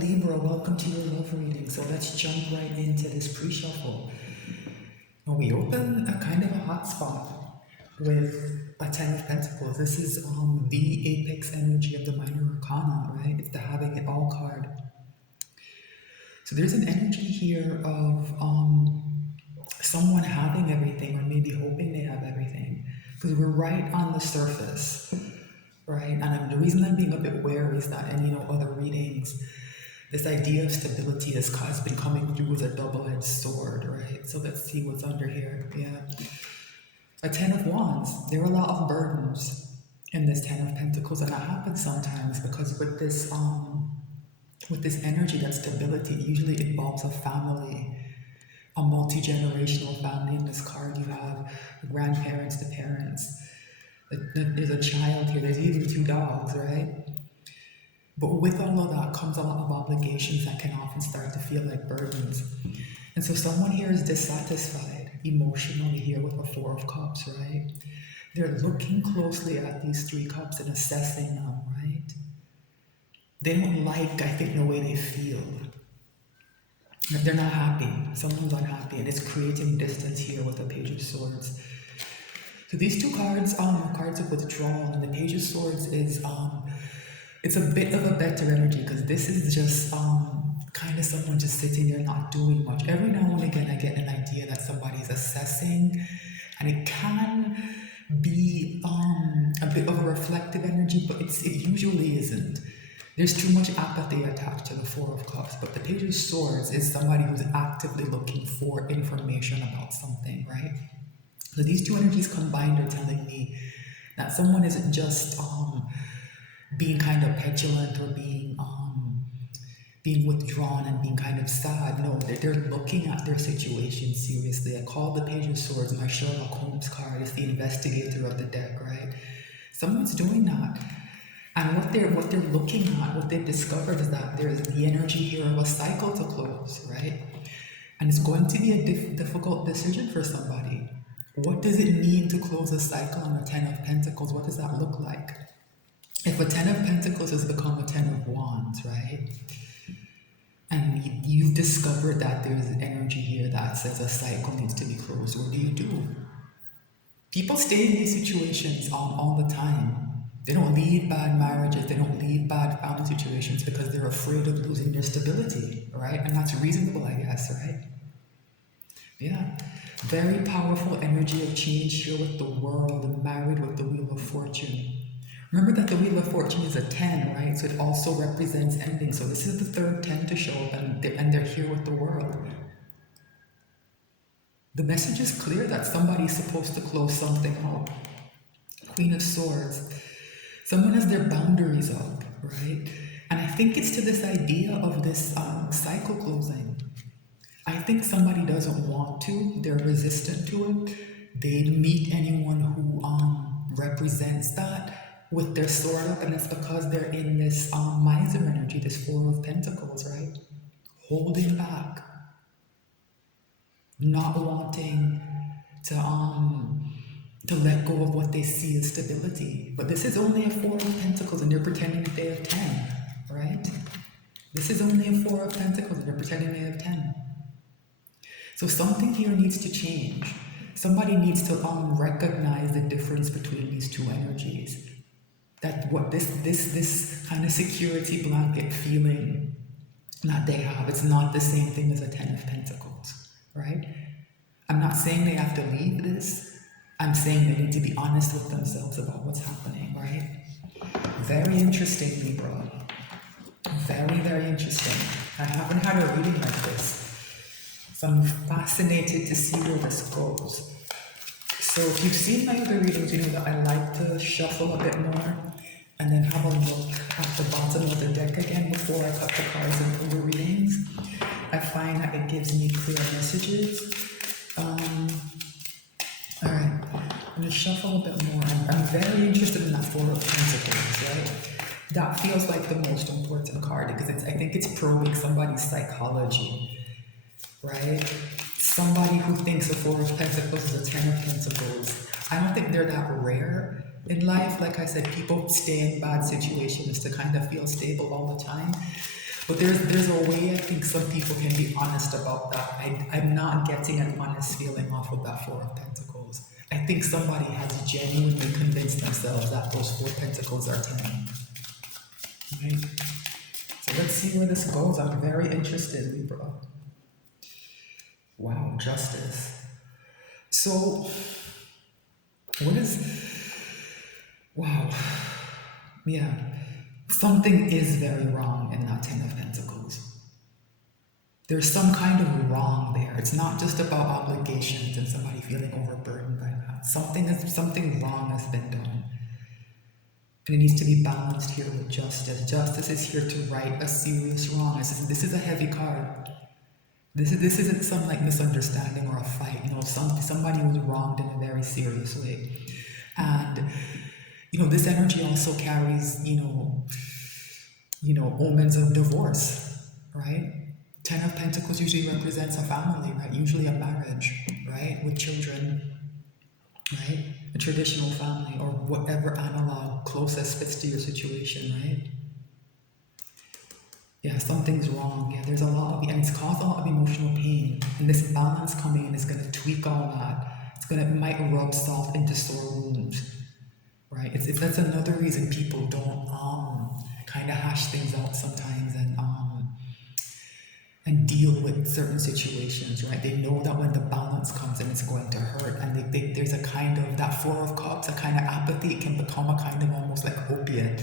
Libra, welcome to your love reading. So let's jump right into this pre-shuffle. Now we open a kind of a hot spot with a Ten of Pentacles. This is the apex energy of the Minor Arcana, right? It's the having it all card. So there's an energy here of someone having everything, or maybe hoping they have everything, because we're right on the surface, right? And the reason I'm being a bit wary is that in other readings, this idea of stability has been coming through as a double-edged sword, right? So let's see what's under here. Yeah, a Ten of Wands. There are a lot of burdens in this Ten of Pentacles, and that happens sometimes because with this energy, that stability usually involves a family, a multi-generational family. In this card, you have the grandparents, the parents. There's a child here. There's even two dogs, right? But with all of that comes a lot of obligations that can often start to feel like burdens. And so someone here is dissatisfied emotionally here with a Four of Cups, right? They're looking closely at these three cups and assessing them, right? They don't like, I think, the way they feel. They're not happy. Someone's unhappy, and it's creating distance here with the Page of Swords. So these two cards are cards of withdrawal, and the Page of Swords is it's a bit of a better energy, because this is just kind of someone just sitting there not doing much. Every now and again I get an idea that somebody's assessing, and it can be a bit of a reflective energy, but it usually isn't. There's too much apathy attached to the Four of Cups, but the Page of Swords is somebody who's actively looking for information about something, right? So these two energies combined are telling me that someone isn't just being kind of petulant or being withdrawn and being kind of sad. No, they're looking at their situation seriously. I call the Page of Swords my Sherlock Holmes card. It's the investigator of the deck, right? Someone's doing that. And what they're looking at, what they've discovered is that there's the energy here of a cycle to close, right? And it's going to be a difficult decision for somebody. What does it mean to close a cycle on a Ten of Pentacles? What does that look like? If a Ten of Pentacles has become a Ten of Wands, right? And you've discovered that there's energy here that says a cycle needs to be closed, what do? People stay in these situations all the time. They don't leave bad marriages, they don't leave bad family situations because they're afraid of losing their stability, right? And that's reasonable, I guess, right? Yeah. Very powerful energy of change here with the World, married with the Wheel of Fortune. Remember that the Wheel of Fortune is a 10, right? So it also represents ending. So this is the third 10 to show up, and they're here with the World. The message is clear that somebody's supposed to close something up. Queen of Swords. Someone has their boundaries up, right? And I think it's to this idea of this cycle closing. I think somebody doesn't want to, they're resistant to it. They meet anyone who represents that with their sword up, and it's because they're in this miser energy, this Four of Pentacles, right? Holding back, not wanting to let go of what they see as stability. But this is only a Four of Pentacles, and they're pretending that they have 10, right? This is only a Four of Pentacles, and they're pretending they have 10. So something here needs to change. Somebody needs to recognize the difference between these two energies. That what this kind of security blanket feeling that they have, it's not the same thing as a Ten of Pentacles, right? I'm not saying they have to leave this. I'm saying they need to be honest with themselves about what's happening, right? Very interesting, Libra. Very, very interesting. I haven't had a reading like this, so I'm fascinated to see where this goes. So if you've seen my other readings, you know that I like to shuffle a bit more and then have a look at the bottom of the deck again before I cut the cards and pull the readings. I find that it gives me clear messages. Alright, I'm going to shuffle a bit more. I'm very interested in that Four of Pentacles, right? That feels like the most important card because I think it's probing somebody's psychology, right? Somebody who thinks a Four of Pentacles is a Ten of Pentacles. I don't think they're that rare in life. Like I said, people stay in bad situations to kind of feel stable all the time. But there's a way I think some people can be honest about that. I'm not getting an honest feeling off of that Four of Pentacles. I think somebody has genuinely convinced themselves that those Four Pentacles are 10. Right? So let's see where this goes. I'm very interested, Libra. Wow, Justice. So, what is... Wow. Yeah. Something is very wrong in that Ten of Pentacles. There's some kind of wrong there. It's not just about obligations and somebody feeling overburdened by that. Something wrong has been done. And it needs to be balanced here with justice. Justice is here to right a serious wrong. This is a heavy card. This isn't some like misunderstanding or a fight. You know, somebody was wronged in a very serious way. And this energy also carries, omens of divorce, right? Ten of Pentacles usually represents a family, right? Usually a marriage, right? With children, right? A traditional family or whatever analog closest fits to your situation, right? Yeah, something's wrong. Yeah, there's a lot of, and it's caused a lot of emotional pain. And this balance coming in is going to tweak all that. It might rub salt into sore wounds, right? That's another reason people don't kind of hash things out sometimes and deal with certain situations, right? They know that when the balance comes in, it's going to hurt, and there's a kind of that Four of Cups, a kind of apathy. It can become a kind of almost like opiate,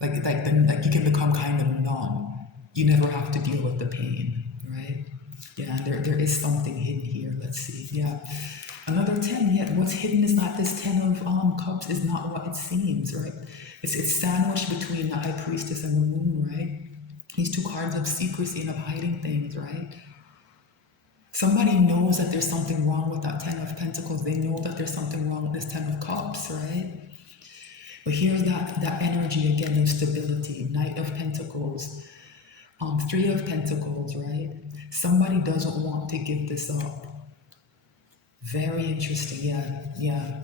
like you can become kind of numb. You never have to deal with the pain, right? Yeah, there is something hidden here. Let's see. Yeah. Another 10, yet what's hidden is that this 10 of Cups is not what it seems, right? It's sandwiched between the High Priestess and the Moon, right? These two cards of secrecy and of hiding things, right? Somebody knows that there's something wrong with that 10 of Pentacles. They know that there's something wrong with this 10 of Cups, right? But here's that energy again of stability. Knight of Pentacles, Three of Pentacles, right? Somebody doesn't want to give this up. Very interesting. Yeah.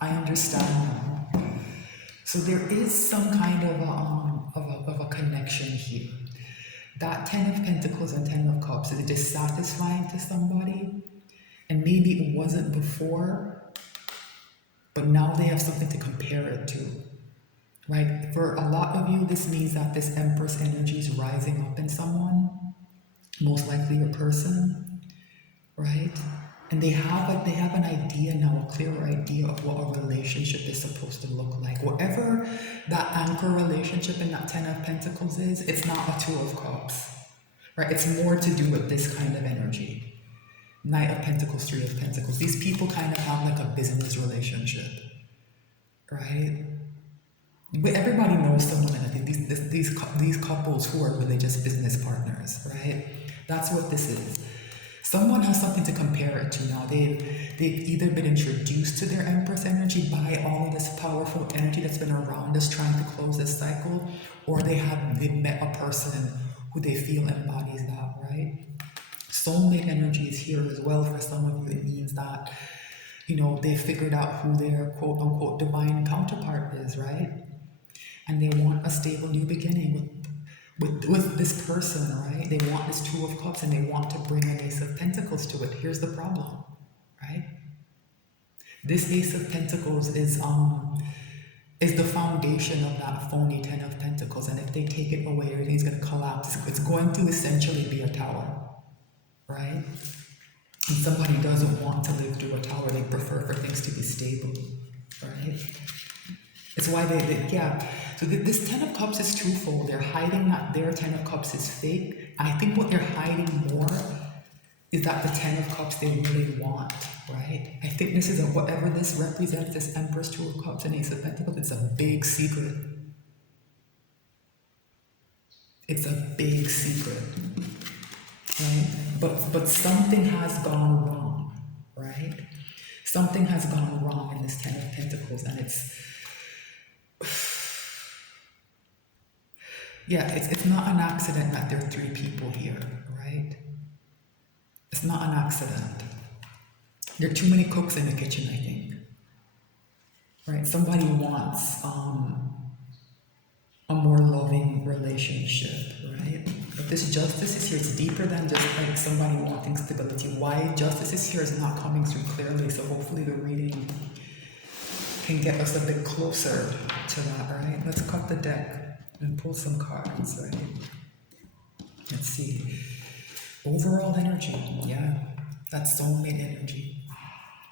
I understand now. So there is some kind of a connection here. That 10 of Pentacles and 10 of Cups is dissatisfying to somebody, and maybe it wasn't before, but now they have something to compare it to, right? For a lot of you, this means that this Empress energy is rising up in someone, most likely a person, right? And they have an idea now, a clearer idea of what a relationship is supposed to look like. Whatever that anchor relationship in that 10 of Pentacles is, it's not a Two of Cups, right? It's more to do with this kind of energy. Knight of Pentacles, Three of Pentacles. These people kind of have like a business relationship, right? But everybody knows someone, and I think these couples who are religious business partners, right? That's what this is. Someone has something to compare it to now. They've either been introduced to their Empress energy by all of this powerful energy that's been around us trying to close this cycle, or they've met a person who they feel embodies that, right? Soulmate energy is here as well for some of you. It means that, they figured out who their quote-unquote divine counterpart is, right? And they want a stable new beginning with this person, right? They want this Two of Cups and they want to bring an Ace of Pentacles to it. Here's the problem, right? This Ace of Pentacles is the foundation of that phony 10 of Pentacles, and if they take it away, everything's going to collapse. It's going to essentially be a tower, right? And somebody doesn't want to live through a tower. They prefer for things to be stable, right? It's why So this 10 of Cups is twofold. They're hiding that their 10 of Cups is fake. I think what they're hiding more is that the 10 of Cups they really want, right? I think this is whatever this represents, this Empress, Two of Cups, and Ace of Pentacles, it's a big secret. It's a big secret, right? But something has gone wrong, right? Something has gone wrong in this 10 of Pentacles, and it's it's not an accident that there are three people here, right? It's not an accident. There are too many cooks in the kitchen, I think. Right? Somebody wants a more loving relationship, right? But this justice is here. It's deeper than just like somebody wanting stability. Why justice is here is not coming through clearly. So hopefully the reading can get us a bit closer to that, right? Let's cut the deck and pull some cards, right? Let's see. Overall energy, yeah. That's soulmate energy.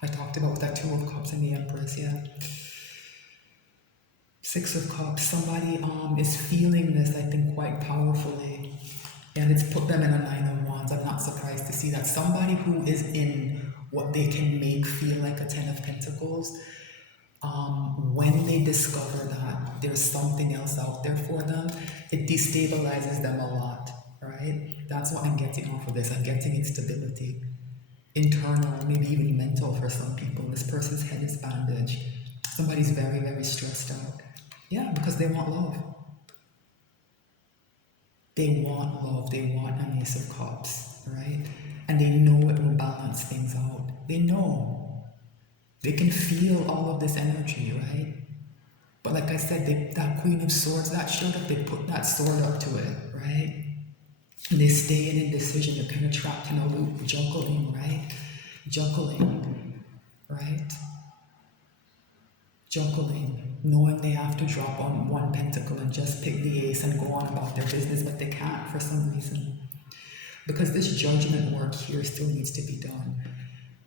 I talked about that Two of Cups and the Empress, yeah. Six of Cups, somebody is feeling this, I think, quite powerfully. And it's put them in a Nine of Wands. I'm not surprised to see that. Somebody who is in what they can make feel like a Ten of Pentacles, when they discover that there's something else out there for them, it destabilizes them a lot, right? That's what I'm getting off of this. I'm getting instability, internal, maybe even mental for some people. This person's head is bandaged. Somebody's very, very stressed out. Yeah, because they want love. They want love. They want an Ace of Cups, right? And they know it will balance things out. They know. They can feel all of this energy, right? But like I said, that Queen of Swords, that showed up, they put that sword up to it, right? And they stay in indecision. They're kind of trapped in a loop, juggling, right? Juggling, right? Juggling, knowing they have to drop on one pentacle and just pick the ace and go on about their business, but they can't for some reason. Because this judgment work here still needs to be done.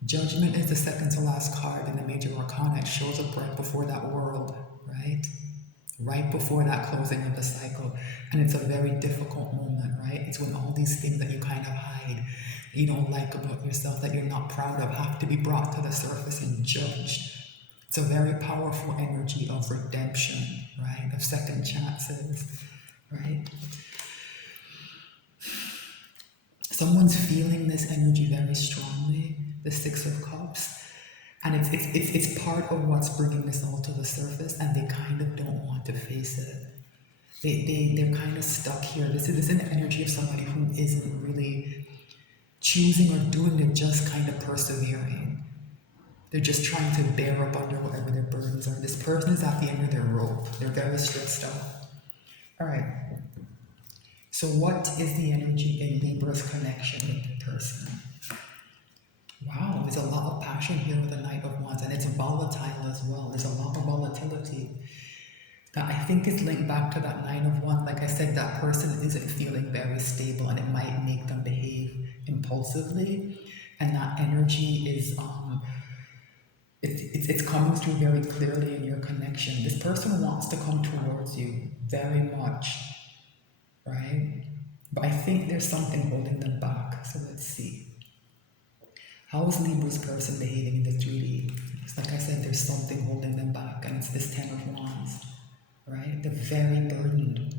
Judgment is the second to last card in the major arcana. It shows up right before that world, right? Right before that closing of the cycle. And it's a very difficult moment, right? It's when all these things that you kind of hide, that you don't like about yourself, that you're not proud of, have to be brought to the surface and judged. It's a very powerful energy of redemption, right? Of second chances, right? Someone's feeling this energy very strongly, the Six of Cups, and it's part of what's bringing this all to the surface, and they kind of don't want to face it. They're kind of stuck here. This is an energy of somebody who isn't really choosing or doing it, just kind of persevering. They're just trying to bear up under whatever their burdens are. This person is at the end of their rope. They're very stressed out. All right. So what is the energy in Libra's connection with the person? Wow, there's a lot of passion here with the Knight of Wands, and it's volatile as well. There's a lot of volatility that I think is linked back to that Nine of Wands. Like I said, that person isn't feeling very stable, and it might make them behave impulsively. And that energy is it's coming through very clearly in your connection. This person wants to come towards you very much, right? But I think there's something holding them back. So let's see. How is Libra's person behaving in the 3D? Because like I said, there's something holding them back, and it's this Ten of Wands, right? They're very burdened.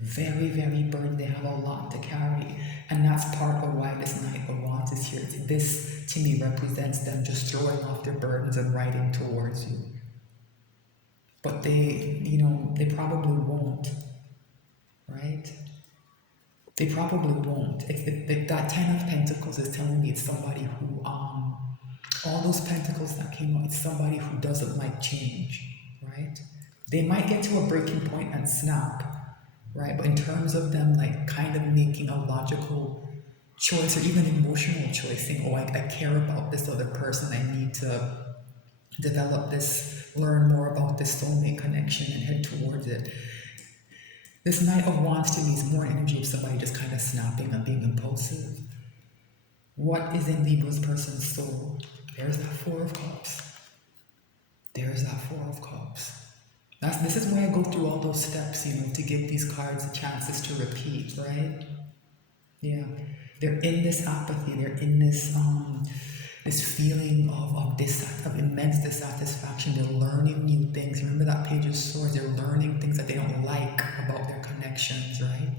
Very, very burdened. They have a lot to carry. And that's part of why this Knight of Wands is here. This, to me, represents them just throwing off their burdens and riding towards you. But they probably won't, right? They probably won't. That Ten of Pentacles is telling me it's somebody who, all those pentacles that came out, it's somebody who doesn't like change, right? They might get to a breaking point and snap, right? But in terms of them like kind of making a logical choice or even emotional choice, saying, oh, I care about this other person, I need to develop this, learn more about this soulmate connection and head towards it. This Knight of Wands to me is more energy of somebody just kind of snapping and being impulsive. What is in Libra's person's soul? There's that Four of Cups. There's that Four of Cups. This is why I go through all those steps, to give these cards chances to repeat, right? Yeah. They're in this apathy. They're in this this feeling of immense dissatisfaction. They're learning new things. Remember that Page of Swords? They're learning things that they don't like about their connections, right?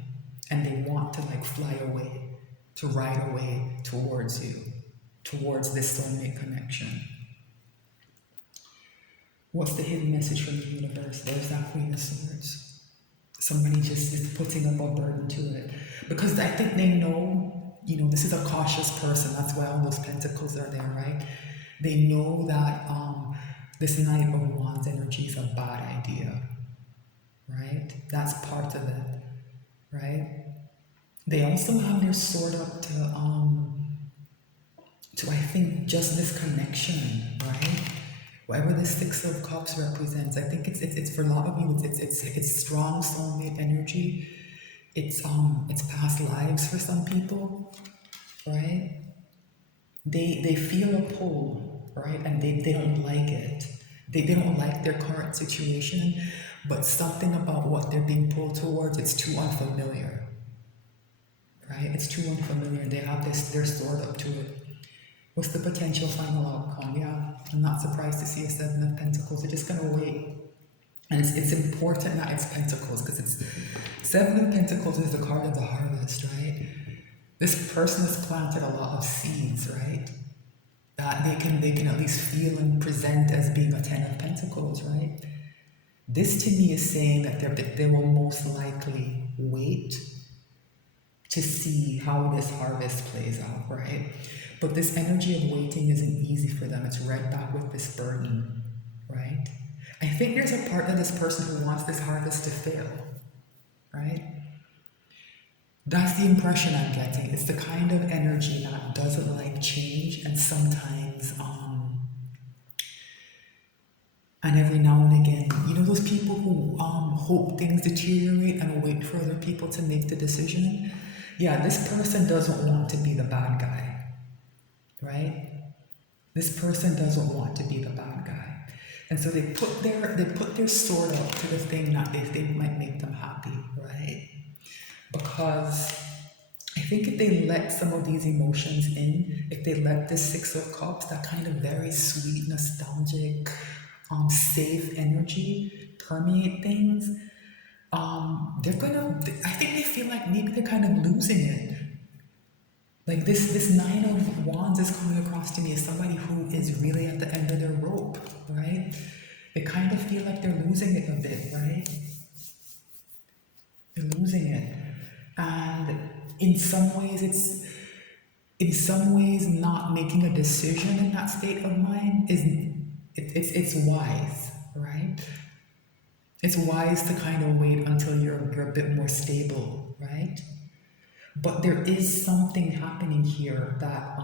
And they want to fly away, to ride away towards you, towards this soulmate connection. What's the hidden message from the universe? There's that Queen of Swords. Somebody just is putting up a burden to it. Because I think they know, this is a cautious person. That's why all those pentacles are there, right? They know that this Knight of Wands energy is a bad idea, right? That's part of it, right? They also have their sword up to I think just this connection, right? Whatever the Six of Cups represents, I think it's for a lot of you, it's strong soulmate energy. It's past lives for some people, right? They feel a pull, right? And they don't like it. They don't like their current situation, but something about what they're being pulled towards, it's too unfamiliar, right? It's too unfamiliar. They have their sword up to it. What's the potential final outcome? Yeah, I'm not surprised to see a Seven of Pentacles. They're just gonna wait. And it's important that it's Pentacles, because it's Seven of Pentacles is the card of the harvest, right? This person has planted a lot of seeds, right? That they can at least feel and present as being a Ten of Pentacles, right? This to me is saying that they will most likely wait to see how this harvest plays out, right? But this energy of waiting isn't easy for them. It's right back with this burden, right? I think there's a part of this person who wants this harvest to fail, right? That's the impression I'm getting. It's the kind of energy that doesn't like change, and sometimes, and every now and again, you know those people who hope things deteriorate and wait for other people to make the decision? Yeah, this person doesn't want to be the bad guy, right? This person doesn't want to be the bad guy. And so they put their sword up to the thing that they think might make them happy, right? Because I think if they let some of these emotions in, if they let this Six of Cups, that kind of very sweet, nostalgic, safe energy permeate things, I think they feel like maybe they're kind of losing it. Like this Nine of Wands is coming across to me as somebody who is really at the end of their rope, right? They kind of feel like they're losing it a bit, right? They're losing it. And in some ways not making a decision in that state of mind it's wise, right? It's wise to kind of wait until you're a bit more stable, right? But there is something happening here that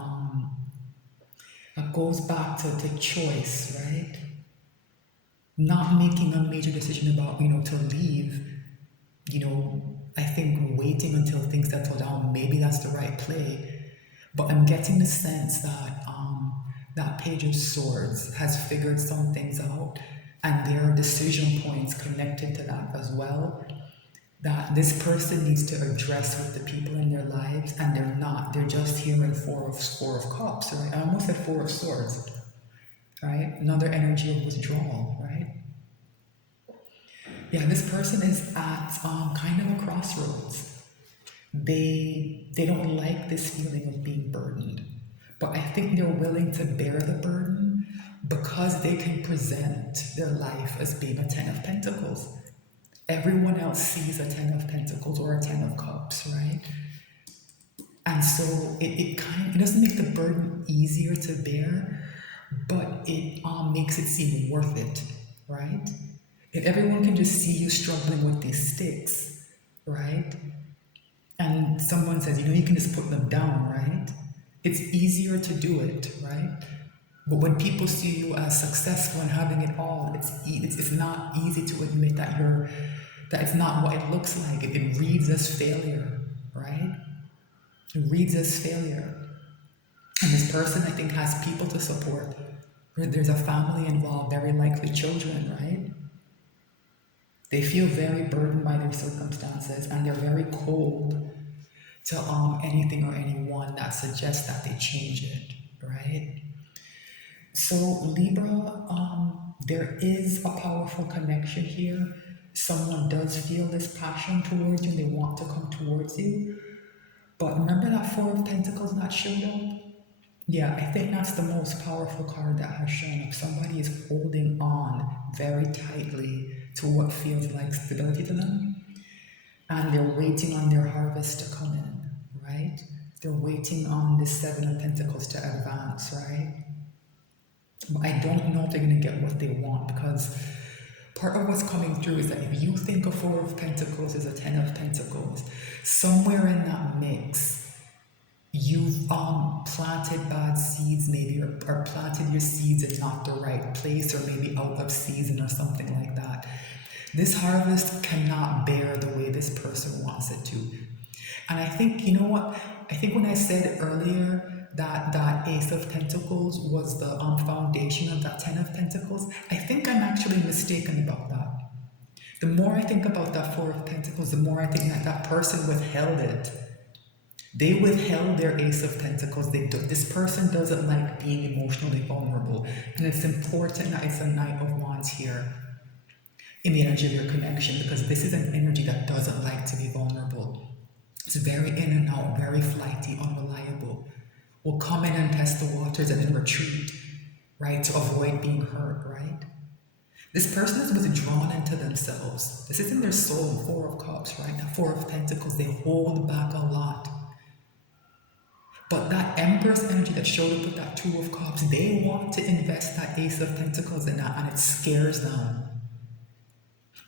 goes back to choice, right? Not making a major decision about, to leave, I think waiting until things settle down, maybe that's the right play. But I'm getting the sense that that Page of Swords has figured some things out, and there are decision points connected to that as well, that this person needs to address with the people in their lives, and they're just here in Four of Cups, right? I almost said Four of Swords, right? Another energy of withdrawal, right? Yeah, this person is at kind of a crossroads. They don't like this feeling of being burdened, but I think they're willing to bear the burden because they can present their life as being a Ten of Pentacles. Everyone else sees a Ten of Pentacles or a Ten of Cups, right? And so it doesn't make the burden easier to bear, but it makes it seem worth it, right? If everyone can just see you struggling with these sticks, right? And someone says, you can just put them down, right? It's easier to do it, right? But when people see you as successful and having it all, it's not easy to admit that it's not what it looks like. It reads as failure, right? It reads as failure. And this person, I think, has people to support. There's a family involved, very likely children, right? They feel very burdened by their circumstances, and they're very cold to anything or anyone that suggests that they change it, right? So Libra, there is a powerful connection here. Someone does feel this passion towards you, and they want to come towards you. But remember that Four of Pentacles that showed up? Yeah, I think that's the most powerful card that has shown up. Somebody is holding on very tightly to what feels like stability to them, and they're waiting on their harvest to come in, right? They're waiting on the Seven of Pentacles to advance, right? But I don't know if they're going to get what they want, because part of what's coming through is that if you think a Four of Pentacles is a Ten of Pentacles, somewhere in that dynamics, you've planted bad seeds maybe, or planted your seeds in not the right place, or maybe out of season or something like that. This harvest cannot bear the way this person wants it to. And I think, you know what? I think when I said earlier that that Ace of Pentacles was the foundation of that Ten of Pentacles, I think I'm actually mistaken about that. The more I think about that Four of Pentacles, the more I think that that person withheld it. They withheld their Ace of Pentacles. This person doesn't like being emotionally vulnerable. And it's important that it's a Knight of Wands here in the energy of your connection, because this is an energy that doesn't like to be vulnerable. It's very in and out, very flighty, unreliable. Will come in and test the waters and then retreat, right? To avoid being hurt, right? This person is withdrawn into themselves. This isn't their soul, Four of Cups, right? That Four of Pentacles, they hold back a lot. But that Empress energy that showed up with that Two of Cups, they want to invest that Ace of Pentacles in that, and it scares them.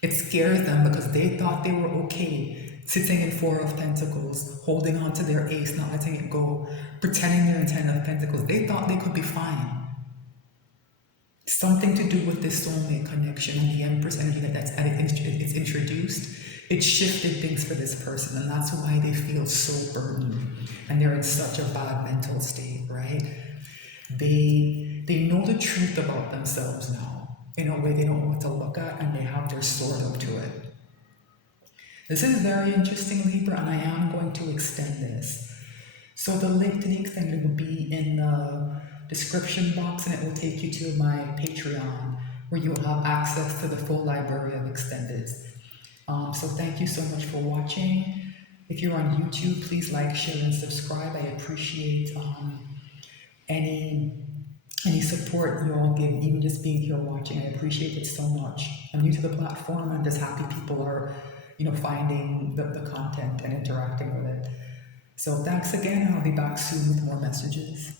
It scares them because they thought they were okay sitting in Four of Pentacles, holding on to their Ace, not letting it go, pretending they're in Ten of Pentacles. They thought they could be fine. Something to do with this soulmate connection and the Empress energy it's introduced. It shifted things for this person, and that's why they feel so burdened and they're in such a bad mental state, right? They know the truth about themselves now in a way they don't know what to look at, and they have their sword up to it. This is very interesting, Libra, and I am going to extend this. So the link to the extended will be in the description box, and it will take you to my Patreon, where you will have access to the full library of extendeds. So thank you so much for watching. If you're on YouTube, please like, share, and subscribe. I appreciate any support you all give, even just being here watching. I appreciate it so much. I'm new to the platform. I'm just happy people are, finding the content and interacting with it. So thanks again, and I'll be back soon with more messages.